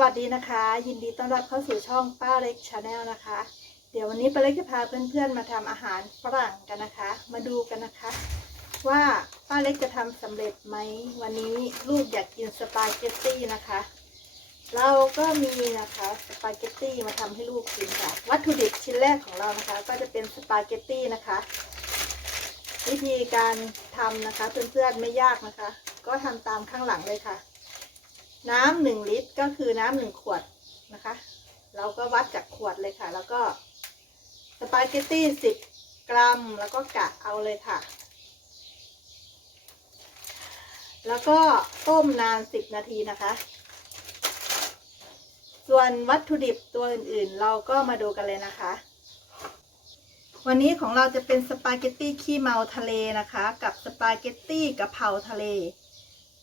สวัสดีนะคะ ยินดีต้อนรับเข้าสู่ช่องป้าเล็กชาแนลนะคะ เดี๋ยววันนี้ป้าเล็กจะพาเพื่อนๆมาทำอาหารฝรั่งกันนะคะ มาดูกันนะคะ ว่าป้าเล็กจะทำสำเร็จไหมวันนี้ลูกอยากกินสปาเกตตี้นะคะ เราก็มีนะคะสปาเกตตี้มาทำให้ลูกกินค่ะ วัตถุดิบชิ้นแรกของเรานะคะ ก็จะเป็นสปาเกตตี้นะคะ วิธีการทำนะคะเพื่อนๆไม่ยากนะคะ ก็ทำตามข้างหลังเลยค่ะ น้ำหนึ่งลิตรก็คือน้ำหนึ่งขวดนะคะ เราก็วัดจากขวดเลยค่ะ แล้วก็สปาเกตตี้สิบกรัม แล้วก็กะเอาเลยค่ะ แล้วก็ต้มนานสิบนาทีนะคะ ส่วนวัตถุดิบตัวอื่นๆ เราก็มาดูกันเลยนะคะ วันนี้ของเราจะเป็นสปาเกตตี้ขี้เมาทะเลนะคะ กับสปาเกตตี้กะเพราทะเล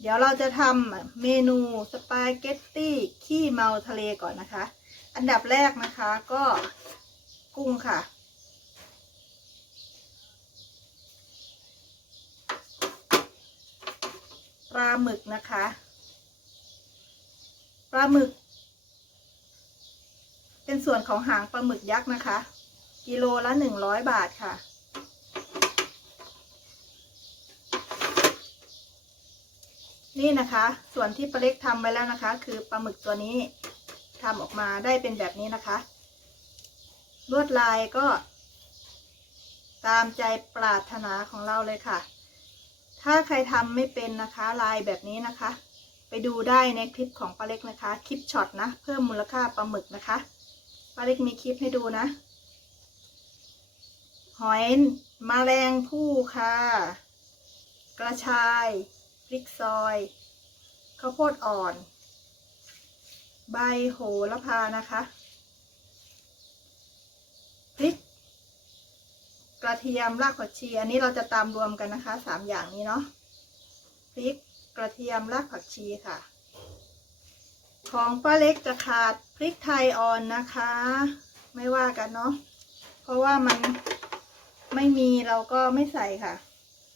เดี๋ยวเราจะทำเมนูสปาเกตตี้ขี้เมาทะเลก่อนนะคะ อันดับแรกนะคะก็กุ้งค่ะ ปลาหมึกนะคะ ปลาหมึก เป็นส่วนของหางปลาหมึกยักษ์นะคะ กิโลละหนึ่งร้อยบาทค่ะ นี่นะคะ ส่วนที่ปลาเล็กทำไว้แล้วนะคะ คือปลาหมึกตัวนี้ทำออกมาได้เป็นแบบนี้นะคะ ลวดลายก็ ตามใจปรารถนาของเราเลยค่ะ ถ้าใครทำไม่เป็นนะคะ ลายแบบนี้นะคะ ไปดูได้ในคลิปของปลาเล็กนะคะ คลิปช็อตนะเพิ่มมูลค่าปลาหมึกนะคะปลาเล็กมีคลิปให้ดูนะ หอยมแมลงผู้ค่ะ กระชาย พริกซอย ข้าวโพดอ่อน ใบโหระพานะคะ พริก กระเทียม รากผักชี อันนี้เราจะตามรวมกันนะคะสามอย่างนี้เนาะ พริก กระเทียม รากผักชีค่ะ ของป้าเล็กจะขาดพริกไทยอ่อนนะคะ ไม่ว่ากันเนาะ เพราะว่ามันไม่มีเราก็ไม่ใส่ค่ะ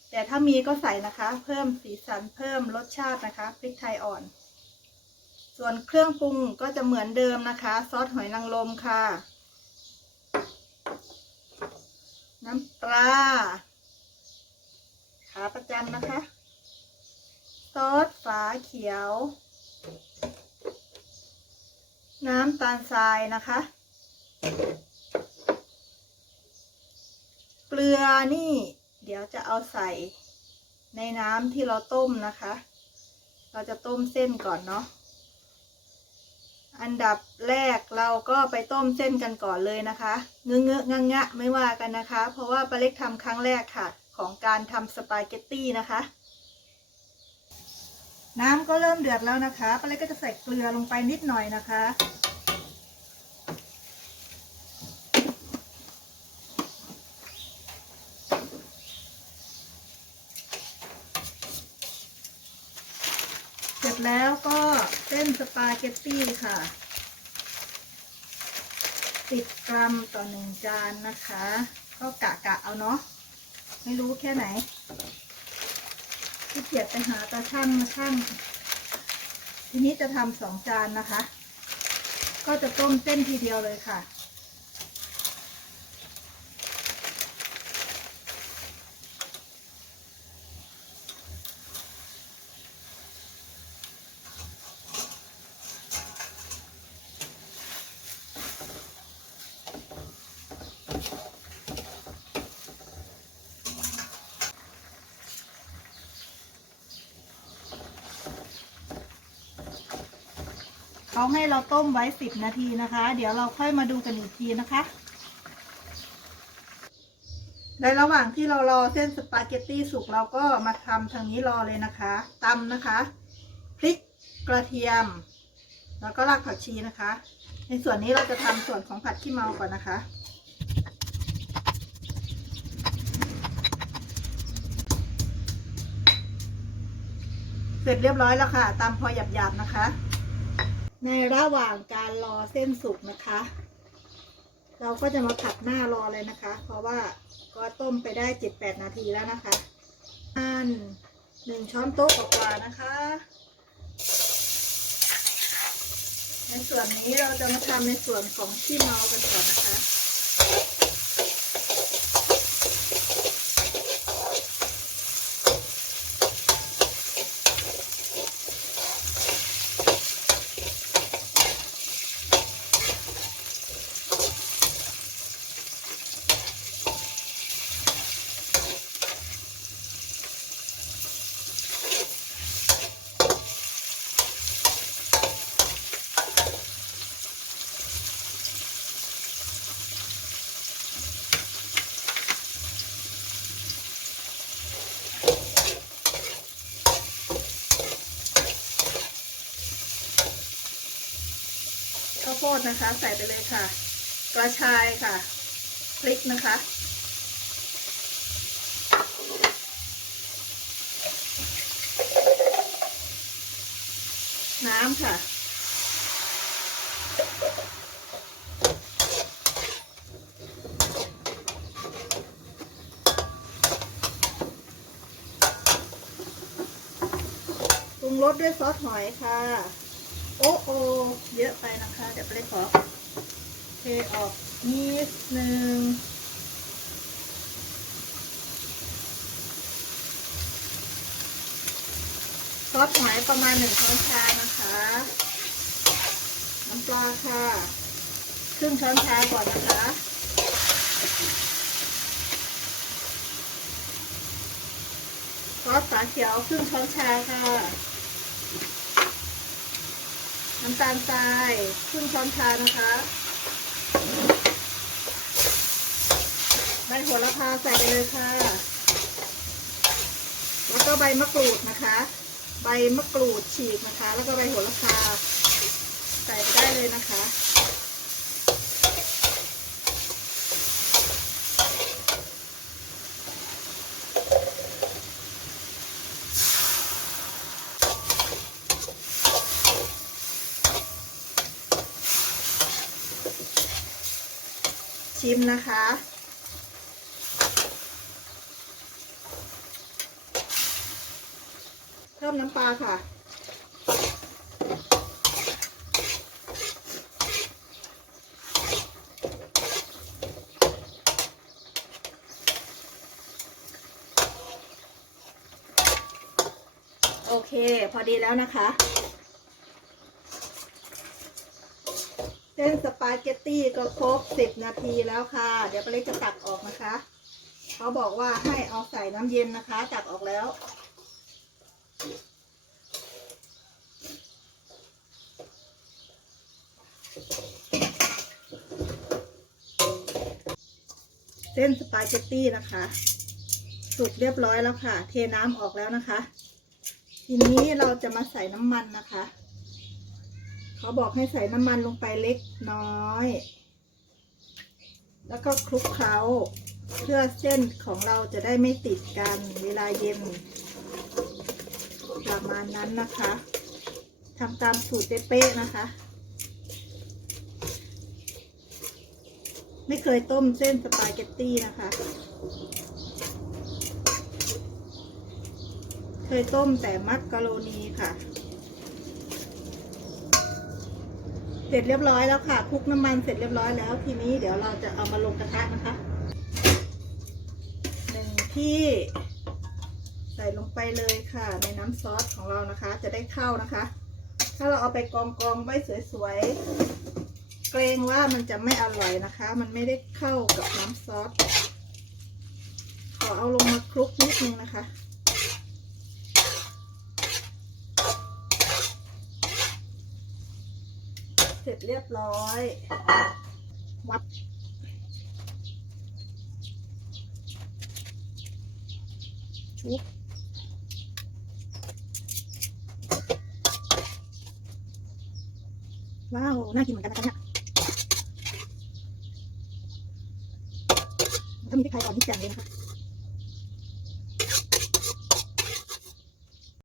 แต่ถ้ามีก็ใส่นะคะ เพิ่มสีสันเพิ่มรสชาตินะคะพริกไทยอ่อน ส่วนเครื่องปรุงก็จะเหมือนเดิมนะคะ ซอสหอยนางรมค่ะ น้ำปลาขาประจันนะคะ ซอสฝาเขียว น้ำตาลทรายนะคะเกลือนี่ เดี๋ยวจะเอาใส่ในน้ำที่เราต้มนะคะ เราจะต้มเส้นก่อนเนาะ อันดับแรกเราก็ไปต้มเส้นกันก่อนเลยนะคะเงอเงองะงะไม่ว่ากันนะคะ เพราะว่าปลาเล็กทำครั้งแรกค่ะ ของการทำสปาเกตตี้นะคะ น้ำก็เริ่มเดือดแล้วนะคะปลาเล็กก็จะใส่เกลือลงไปนิดหน่อยนะคะ เสร็จ แล้วก็เส้นสปาเกตตี้ค่ะสิบกรัมต่อหนึ่งจานนะคะ ก็กะกะเอาเนาะไม่รู้แค่ไหนที่เกียจไปหาตาช่างมาช่าง ทีนี้จะทำสองจานนะคะ ก็จะต้มเส้นทีเดียวเลยค่ะ เขาให้เราต้มไว้สิบนาทีนะคะ เดี๋ยวเราค่อยมาดูกันอีกทีนะคะ ในระหว่างที่เรารอเส้นสปาเกตตี้สุกเราก็มาทำทางนี้รอเลยนะคะตำนะคะพริกกระเทียม แล้วก็รากผักชีนะคะ ในส่วนนี้เราจะทำส่วนของผัดขี้เมาก่อนนะคะเสร็จเรียบร้อยแล้วค่ะตำพอหยาบๆนะคะ ในระหว่างการรอเส้นสุกนะคะ เราก็จะมาผัดหน้ารอเลยนะคะ เพราะว่าก็ต้มไปได้เจ็ดแปดนาทีแล้วนะคะอันหนึ่งช้อนโต๊ะกว่านะคะ ในส่วนนี้เราจะมาทำในส่วนของขี้เมากันก่อนนะคะ โพดนะคะ ใส่ไปเลยค่ะ กระชายค่ะ พริกนะคะ น้ำค่ะ ปรุงรสด้วยซอสหอยค่ะ โอ้โอเยอะไปนะคะ เดี๋ยวไปเลยขอเทออกนิดนึงซอสหอยประมาณหนึ่งช้อนชานะคะ น้ำปลาค่ะครึ่งช้อนชาก่อนนะคะซอสฝาเขียวครึ่งช้อนชาค่ะ น้ำตาลทรายครึ่งช้อนชานะคะใบโหัวละพาใส่ไปเลยค่ะ แล้วก็ใบมะกรูดนะคะ ใบมะกรูดฉีกนะคะ แล้วก็ใบโหัวละพาใส่ไปได้เลยนะคะ ชิมนะคะ เพิ่มน้ำปลาค่ะ โอเค พอดีแล้วนะคะ เส้นสปาเกตตี้ก็ครบสิบนาทีแล้วค่ะ เดี๋ยวปาเล็กจะตักออกนะคะ เขาบอกว่าให้เอาใส่น้ำเย็นนะคะ ตักออกแล้ว เส้นสปาเกตตี้นะคะ สุกเรียบร้อยแล้วค่ะ เทน้ำออกแล้วนะคะ ทีนี้เราจะมาใส่น้ำมันนะคะ เขาบอกให้ใส่น้ำมันลงไปเล็กน้อย แล้วก็คลุกเคล้าเพื่อเส้นของเราจะได้ไม่ติดกันเวลาเย็นประมาณนั้นนะคะทำตามสูตรเป๊ะๆนะคะ ไม่เคยต้มเส้นสปาเกตตี้นะคะ เคยต้มแต่มักกะโรนีค่ะ เสร็จเรียบร้อยแล้วค่ะคลุกน้ำมันเสร็จเรียบร้อยแล้ว ทีนี้เดี๋ยวเราจะเอามาลงกระทะนะคะหนึ่งที่ใส่ลงไปเลยค่ะ ในน้ำซอสของเรานะคะ จะได้เข้านะคะ ถ้าเราเอาไปกองกองไว้สวยๆเกรงว่ามันจะไม่อร่อยนะคะ มันไม่ได้เข้ากับน้ำซอสขอเอาลงมาคลุกนิดนึงนะคะ เสร็จเรียบร้อย วัด ชุบว้าว น่ากินเหมือนกันนะคะเนี่ยถ้ามีพริกไทยก่อนที่แกงเลยนะคะ